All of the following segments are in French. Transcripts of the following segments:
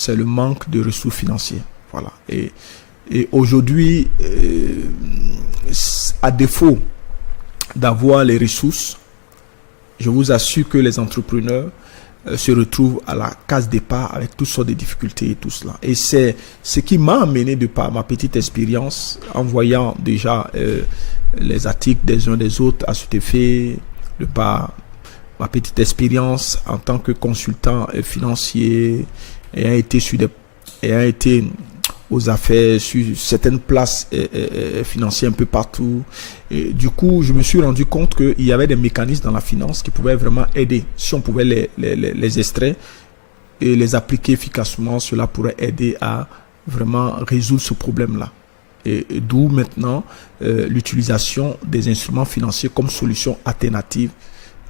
c'est le manque de ressources financières. Voilà. Et aujourd'hui, à défaut d'avoir les ressources, je vous assure que les entrepreneurs se retrouvent à la case départ avec toutes sortes de difficultés et tout cela. Et c'est ce qui m'a amené, de par ma petite expérience, en voyant déjà les articles des uns des autres à cet effet, de par ma petite expérience en tant que consultant financier, ayant été aux affaires sur certaines places financières un peu partout. Et du coup, je me suis rendu compte qu'il y avait des mécanismes dans la finance qui pouvaient vraiment aider. Si on pouvait les extraire et les appliquer efficacement, cela pourrait aider à vraiment résoudre ce problème-là. Et d'où maintenant l'utilisation des instruments financiers comme solution alternative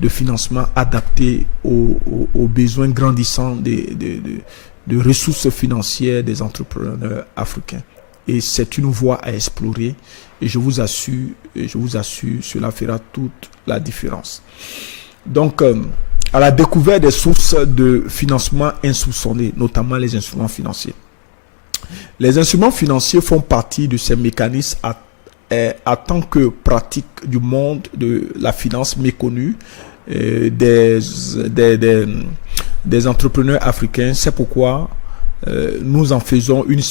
de financement adapté aux besoins grandissants de ressources financières des entrepreneurs africains. Et c'est une voie à explorer. Et je vous assure, cela fera toute la différence. Donc, à la découverte des sources de financement insoupçonnées, notamment les instruments financiers. Les instruments financiers font partie de ces mécanismes en tant que pratique du monde de la finance méconnue des entrepreneurs africains. C'est pourquoi nous en faisons une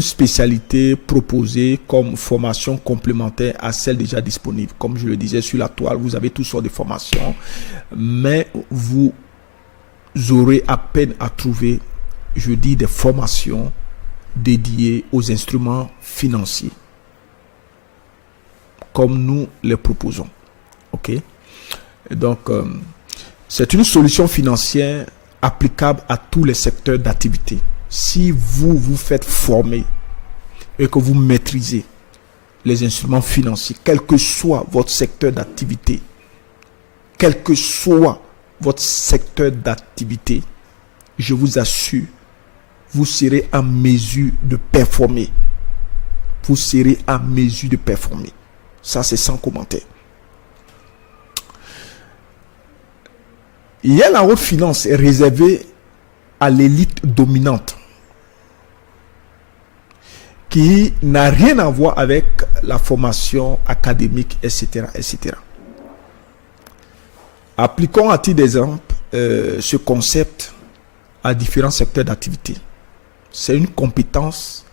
spécialité proposée comme formation complémentaire à celle déjà disponible. Comme je le disais sur la toile, vous avez toutes sortes de formations, mais vous aurez à peine à trouver, je dis, des formations dédiées aux instruments financiers, comme nous les proposons. Ok? Donc, c'est une solution financière applicable à tous les secteurs d'activité. Si vous vous faites former et que vous maîtrisez les instruments financiers, quel que soit votre secteur d'activité, je vous assure, vous serez en mesure de performer. Ça, c'est sans commentaire. Il y a la haute finance réservée à l'élite dominante qui n'a rien à voir avec la formation académique, etc., etc. Appliquons à titre d'exemple ce concept à différents secteurs d'activité. C'est une compétence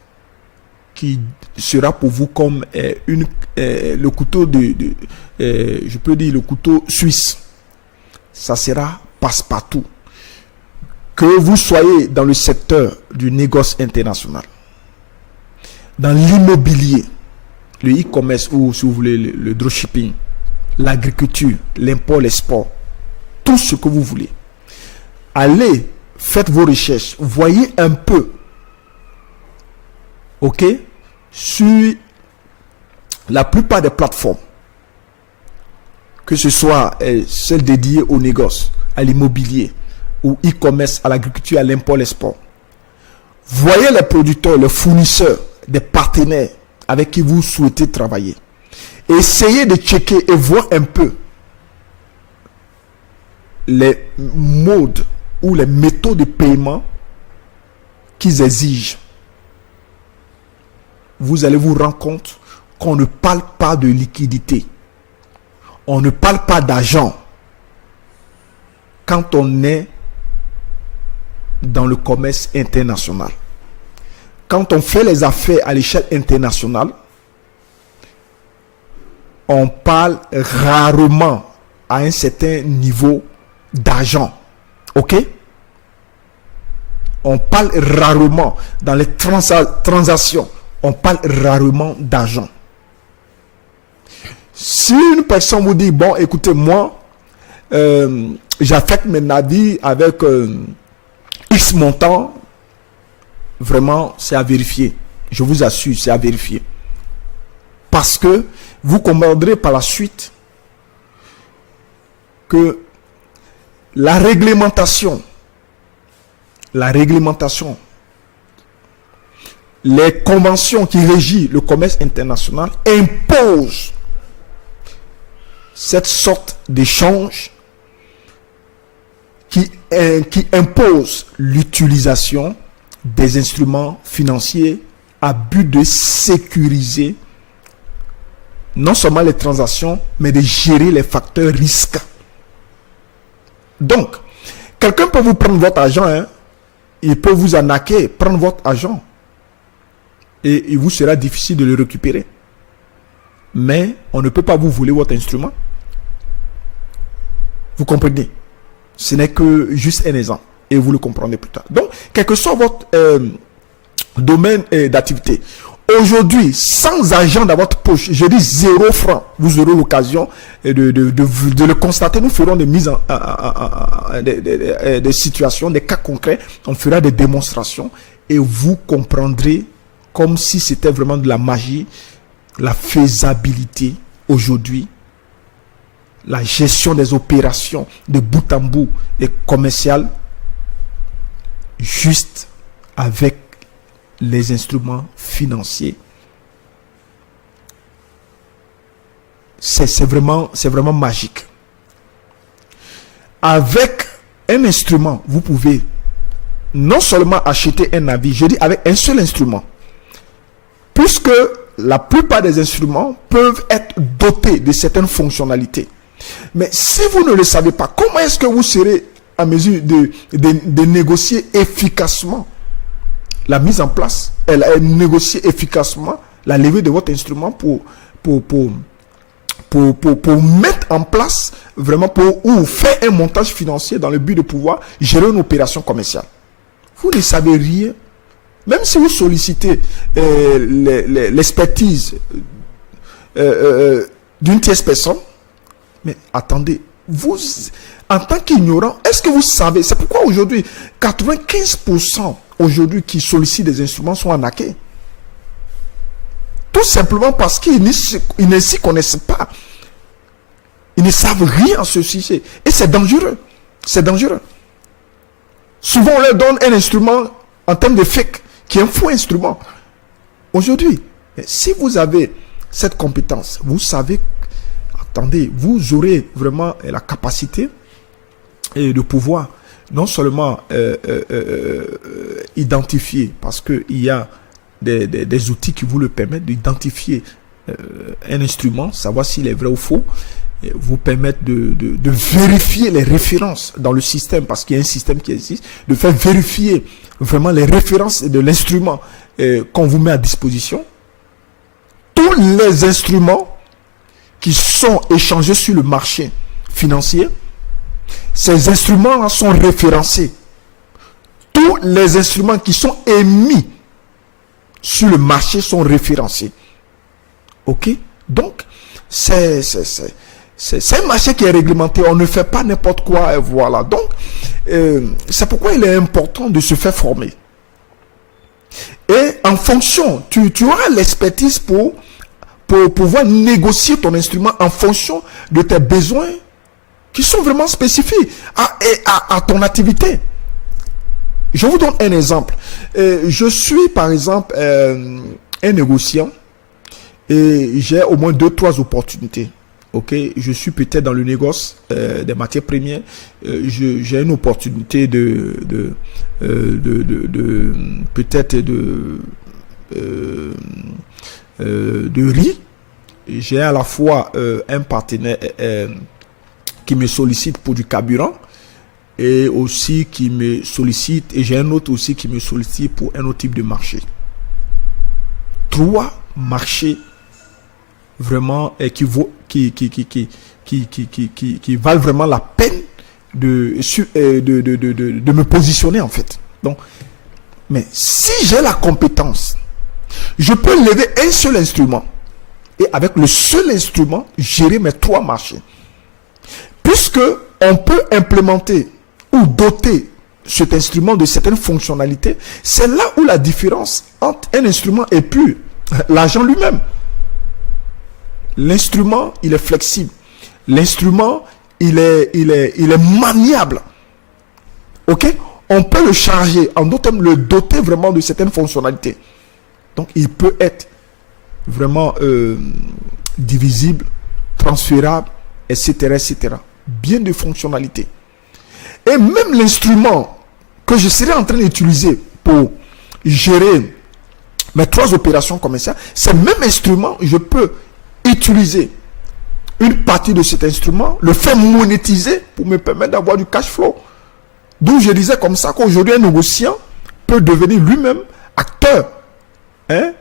qui sera pour vous comme le couteau je peux dire le couteau suisse. Ça sera passe-partout. Que vous soyez dans le secteur du négoce international, dans l'immobilier, le e-commerce ou, si vous voulez, le dropshipping, l'agriculture, l'import, l'export, tout ce que vous voulez. Allez, faites vos recherches, voyez un peu, ok, sur la plupart des plateformes, que ce soit celles dédiées au négoce, à l'immobilier, ou e-commerce, à l'agriculture, à l'import, l'export. Voyez les producteurs, les fournisseurs, des partenaires avec qui vous souhaitez travailler. Essayez de checker et voir un peu les modes ou les méthodes de paiement qu'ils exigent. Vous allez vous rendre compte qu'on ne parle pas de liquidité. On ne parle pas d'argent quand on est dans le commerce international. Quand on fait les affaires à l'échelle internationale, on parle rarement à un certain niveau d'argent. Ok? On parle rarement dans les transactions. On parle rarement d'argent. Si une personne vous dit, bon, écoutez, moi, j'affecte mes navires avec X montant, vraiment, c'est à vérifier. Je vous assure, c'est à vérifier. Parce que vous comprendrez par la suite que la réglementation, les conventions qui régissent le commerce international imposent cette sorte d'échange qui impose l'utilisation des instruments financiers à but de sécuriser non seulement les transactions, mais de gérer les facteurs risques. Donc, quelqu'un peut vous prendre votre argent, hein, il peut vous arnaquer, prendre votre argent, et il vous sera difficile de le récupérer. Mais on ne peut pas vous voler votre instrument. Vous comprenez? Ce n'est que juste un exemple, et vous le comprendrez plus tard. Donc, quel que soit votre domaine d'activité, aujourd'hui, sans argent dans votre poche, je dis 0 francs, vous aurez l'occasion de le constater. Nous ferons des mises des situations, des cas concrets, on fera des démonstrations et vous comprendrez comme si c'était vraiment de la magie, la faisabilité aujourd'hui, la gestion des opérations de bout en bout et commerciales, juste avec les instruments financiers. C'est vraiment magique. Avec un instrument, vous pouvez non seulement acheter un avis, je dis avec un seul instrument, puisque la plupart des instruments peuvent être dotés de certaines fonctionnalités. Mais si vous ne le savez pas, comment est-ce que vous serez en mesure de négocier efficacement la mise en place, négocier efficacement la levée de votre instrument pour mettre en place vraiment ou faire un montage financier dans le but de pouvoir gérer une opération commerciale? Vous ne savez rien. Même si vous sollicitez l'expertise d'une tierce personne, mais attendez, vous, en tant qu'ignorant, est-ce que vous savez, c'est pourquoi aujourd'hui, 95% aujourd'hui qui sollicitent des instruments sont arnaqués. Tout simplement parce qu'ils ne s'y connaissent pas. Ils ne savent rien sur ce sujet. Et c'est dangereux. C'est dangereux. Souvent, on leur donne un instrument en termes de fake, qui est un faux instrument. Aujourd'hui, si vous avez cette compétence, vous savez, attendez, vous aurez vraiment la capacité de pouvoir non seulement identifier, parce qu'il y a des outils qui vous le permettent d'identifier un instrument, savoir s'il est vrai ou faux, vous permettre de vérifier les références dans le système, parce qu'il y a un système qui existe, de faire vérifier vraiment les références de l'instrument qu'on vous met à disposition. Tous les instruments qui sont échangés sur le marché financier, ces instruments-là sont référencés. Tous les instruments qui sont émis sur le marché sont référencés. Ok? Donc, c'est un marché qui est réglementé. On ne fait pas n'importe quoi. Voilà. Donc, c'est pourquoi il est important de se faire former. Et en fonction, tu auras l'expertise pour pouvoir négocier ton instrument en fonction de tes besoins qui sont vraiment spécifiques à ton activité. Je vous donne un exemple. Je suis par exemple un négociant et j'ai au moins 2-3 opportunités. Ok, je suis peut-être dans le négoce des matières premières. J'ai une opportunité peut-être de riz. J'ai à la fois un partenaire qui me sollicite pour du carburant et aussi qui me sollicite, et j'ai un autre aussi qui me sollicite pour un autre type de marché. 3 marchés vraiment qui valent vraiment la peine de me positionner en fait. Donc, mais si j'ai la compétence, je peux lever un seul instrument et avec le seul instrument gérer mes 3 marchés. Puisque on peut implémenter ou doter cet instrument de certaines fonctionnalités, c'est là où la différence entre un instrument et puis l'argent lui-même. L'instrument, il est flexible. L'instrument, il est maniable. Ok? On peut le charger, en d'autres termes, le doter vraiment de certaines fonctionnalités. Donc, il peut être vraiment divisible, transférable, etc., etc. Bien de fonctionnalités. Et même l'instrument que je serai en train d'utiliser pour gérer mes 3 opérations commerciales, c'est le même instrument, je peux utiliser une partie de cet instrument, le faire monétiser pour me permettre d'avoir du cash flow. D'où je disais comme ça qu'aujourd'hui un négociant peut devenir lui-même acteur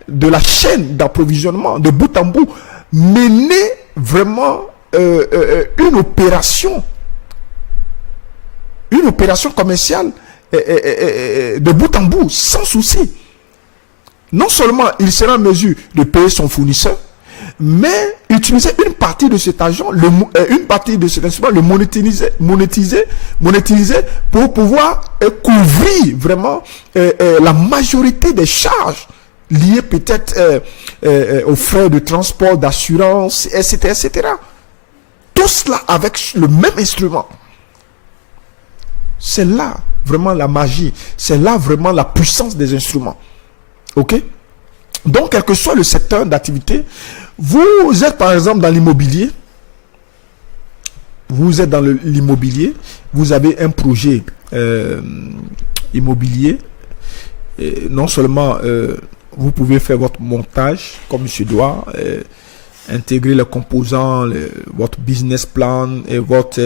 de la chaîne d'approvisionnement de bout en bout, mener vraiment une opération commerciale de bout en bout sans souci. Non seulement il sera en mesure de payer son fournisseur, mais utiliser une partie de cet argent, une partie de cet instrument, le monétiser pour pouvoir couvrir vraiment la majorité des charges liées peut-être aux frais de transport, d'assurance, etc., etc. Tout cela avec le même instrument. C'est là vraiment la magie, c'est là vraiment la puissance des instruments. Ok? Donc, quel que soit le secteur d'activité, vous êtes par exemple dans l'immobilier, vous avez un projet immobilier, et non seulement vous pouvez faire votre montage comme il se doit, intégrer les composants, votre business plan et votre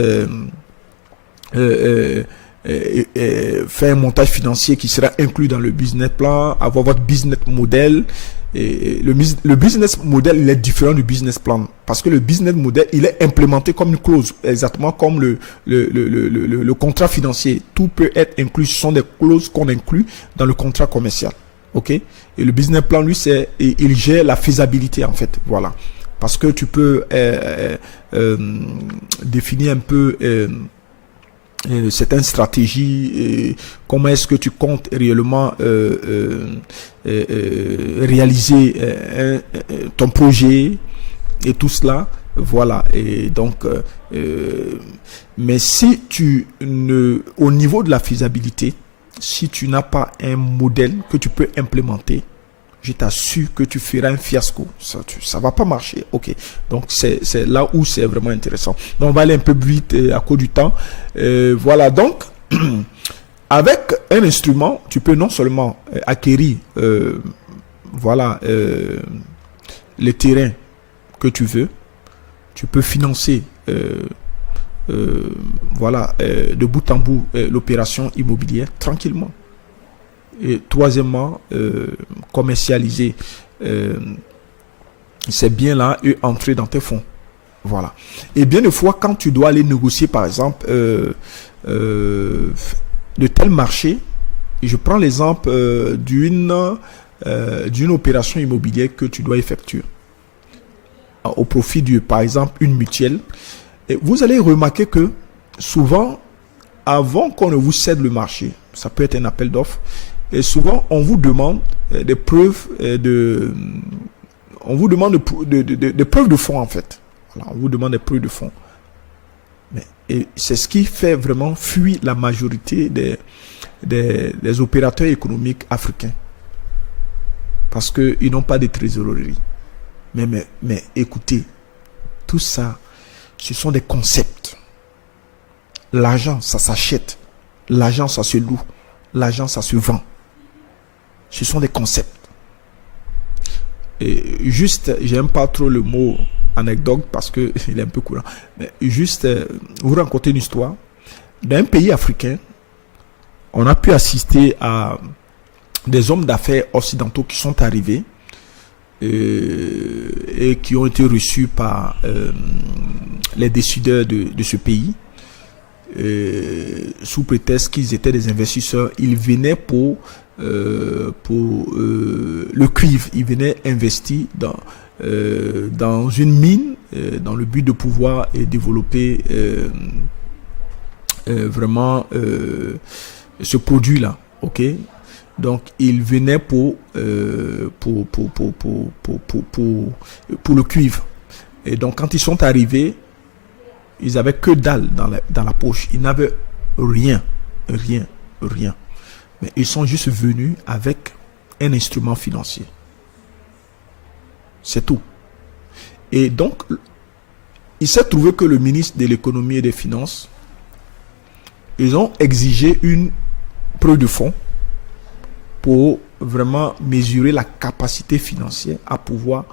faire un montage financier qui sera inclus dans le business plan, avoir votre business model. Et le business model, il est différent du business plan parce que le business model, il est implémenté comme une clause, exactement comme le contrat financier. Tout peut être inclus. Ce sont des clauses qu'on inclut dans le contrat commercial. Ok? Et le business plan, lui, il gère la faisabilité en fait. Voilà. Parce que tu peux définir un peu certaines stratégies, comment est-ce que tu comptes réellement réaliser ton projet et tout cela, voilà. Et donc mais si au niveau de la faisabilité, si tu n'as pas un modèle que tu peux implémenter, je t'assure que tu feras un fiasco. Ça va pas marcher. Ok. Donc, c'est là où c'est vraiment intéressant. Donc, on va aller un peu vite à cause du temps. Voilà. Donc, avec un instrument, tu peux non seulement acquérir voilà, les terrains que tu veux. Tu peux financer voilà, de bout en bout l'opération immobilière tranquillement. Et troisièmement, commercialiser ces biens-là et entrer dans tes fonds. Voilà. Et bien des fois, quand tu dois aller négocier, par exemple, de tels marchés, je prends l'exemple d'une opération immobilière que tu dois effectuer au profit par exemple, une mutuelle. Et vous allez remarquer que souvent, avant qu'on ne vous cède le marché, ça peut être un appel d'offres, et souvent, on vous demande des preuves on vous demande des preuves de fonds en fait. Voilà, on vous demande des preuves de fonds. Et c'est ce qui fait vraiment fuir la majorité des opérateurs économiques africains. Parce qu'ils n'ont pas de trésorerie. Mais écoutez, tout ça, ce sont des concepts. L'argent, ça s'achète. L'argent, ça se loue. L'argent, ça se vend. Ce sont des concepts. Et juste, j'aime pas trop le mot anecdote parce que il est un peu courant. Mais juste, vous raconter une histoire. Dans un pays africain, on a pu assister à des hommes d'affaires occidentaux qui sont arrivés et qui ont été reçus par les décideurs de ce pays. Sous prétexte qu'ils étaient des investisseurs, ils venaient pour le cuivre. Ils venaient investir dans une mine dans le but de pouvoir développer vraiment ce produit-là. Ok? Donc, ils venaient pour le cuivre. Et donc, quand ils sont arrivés, ils avaient que dalle dans la poche. Ils n'avaient rien. Mais ils sont juste venus avec un instrument financier. C'est tout. Et donc, il s'est trouvé que le ministre de l'économie et des finances ils ont exigé une preuve de fonds pour vraiment mesurer la capacité financière à pouvoir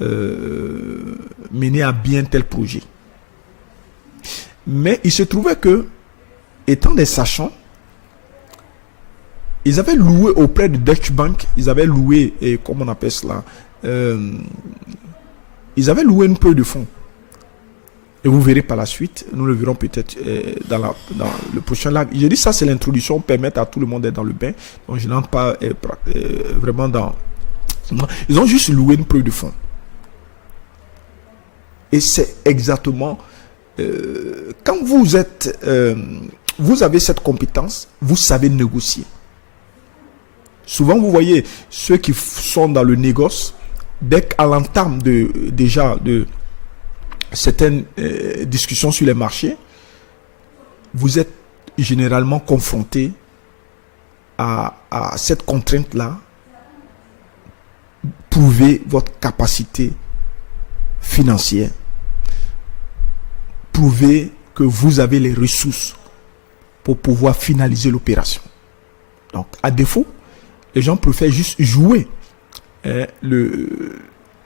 mener à bien tel projet. Mais il se trouvait que, étant des sachants, ils avaient loué auprès de Deutsche Bank, ils avaient loué, et comment on appelle cela, ils avaient loué une preuve de fonds. Et vous verrez par la suite, nous le verrons peut-être dans le prochain live. J'ai dit ça, c'est l'introduction, pour permettre à tout le monde d'être dans le bain. Donc je n'entre pas vraiment dans... Ils ont juste loué une preuve de fonds. Et c'est exactement... quand vous êtes... vous avez cette compétence, vous savez négocier. Souvent, vous voyez, ceux qui sont dans le négoce, dès qu'à l'entame déjà de certaines discussions sur les marchés, vous êtes généralement confronté à cette contrainte-là. Prouvez votre capacité financière. Prouvez que vous avez les ressources pour pouvoir finaliser l'opération. Donc, à défaut, les gens préfèrent juste jouer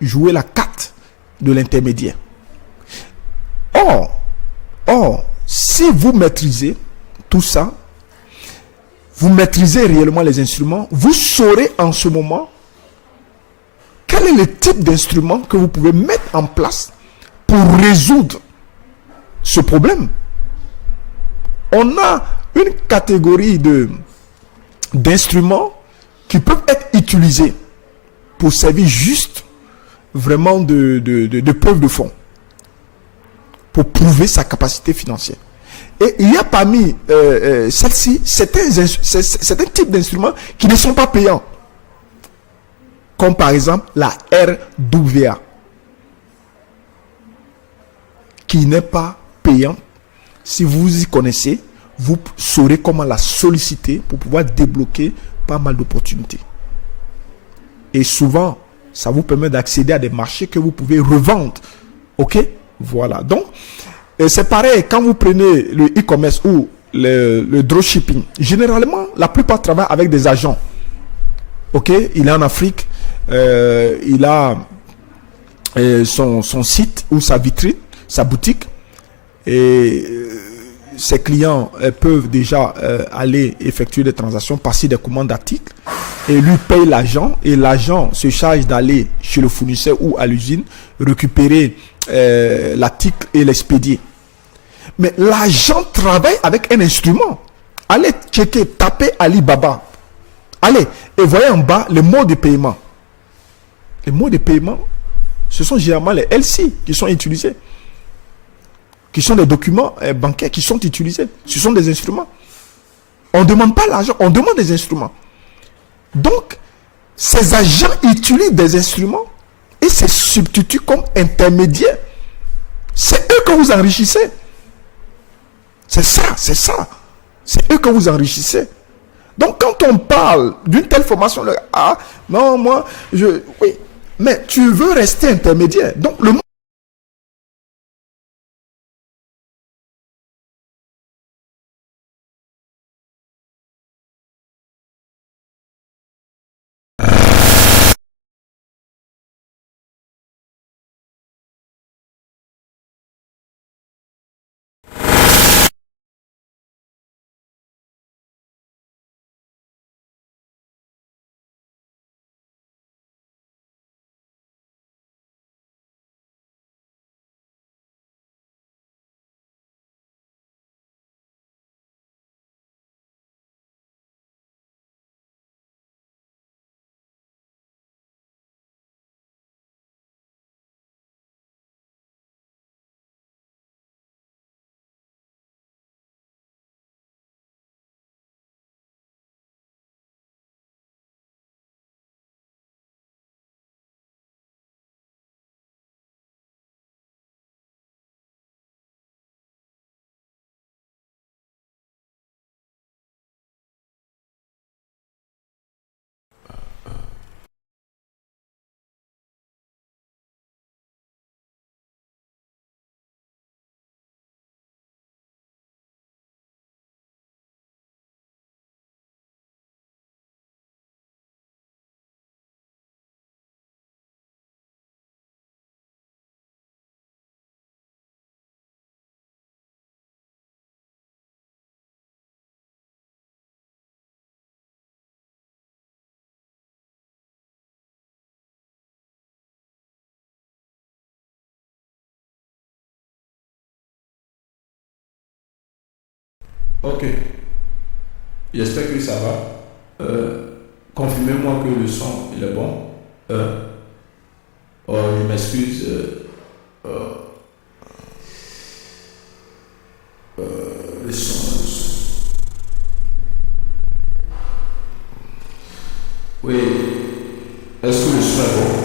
jouer la carte de l'intermédiaire. Or, si vous maîtrisez tout ça, vous maîtrisez réellement les instruments, vous saurez en ce moment quel est le type d'instrument que vous pouvez mettre en place pour résoudre ce problème. On a une catégorie d'instruments qui peuvent être utilisés pour servir juste vraiment de preuve de fonds, pour prouver sa capacité financière. Et il y a parmi celles-ci certains types d'instruments qui ne sont pas payants, comme par exemple la RWA, qui n'est pas payant. Si vous y connaissez, vous saurez comment la solliciter pour pouvoir débloquer pas mal d'opportunités. Et souvent, ça vous permet d'accéder à des marchés que vous pouvez revendre. Ok? Voilà. Donc, c'est pareil quand vous prenez le e-commerce ou le dropshipping. Généralement, la plupart travaillent avec des agents. Ok? Il est en Afrique. Il a son site ou sa vitrine, sa boutique. Et ses clients peuvent déjà aller effectuer des transactions, passer des commandes d'articles, et lui paye l'agent, et l'agent se charge d'aller chez le fournisseur ou à l'usine récupérer l'article et l'expédier. Mais l'agent travaille avec un instrument. Allez checker, tapez Alibaba. Allez, et voyez en bas les mots de paiement. Les mots de paiement, ce sont généralement les LC qui sont utilisés, qui sont des documents bancaires qui sont utilisés. Ce sont des instruments. On ne demande pas l'argent, on demande des instruments. Donc, ces agents utilisent des instruments et se substituent comme intermédiaires. C'est eux que vous enrichissez. C'est ça, c'est ça. C'est eux que vous enrichissez. Donc, quand on parle d'une telle formation, non, moi, oui, mais tu veux rester intermédiaire. Donc, le Ok. J'espère que ça va. Confirmez-moi que le son il est bon. Je m'excuse. Euh, le son. Oui. Est-ce que le son est bon?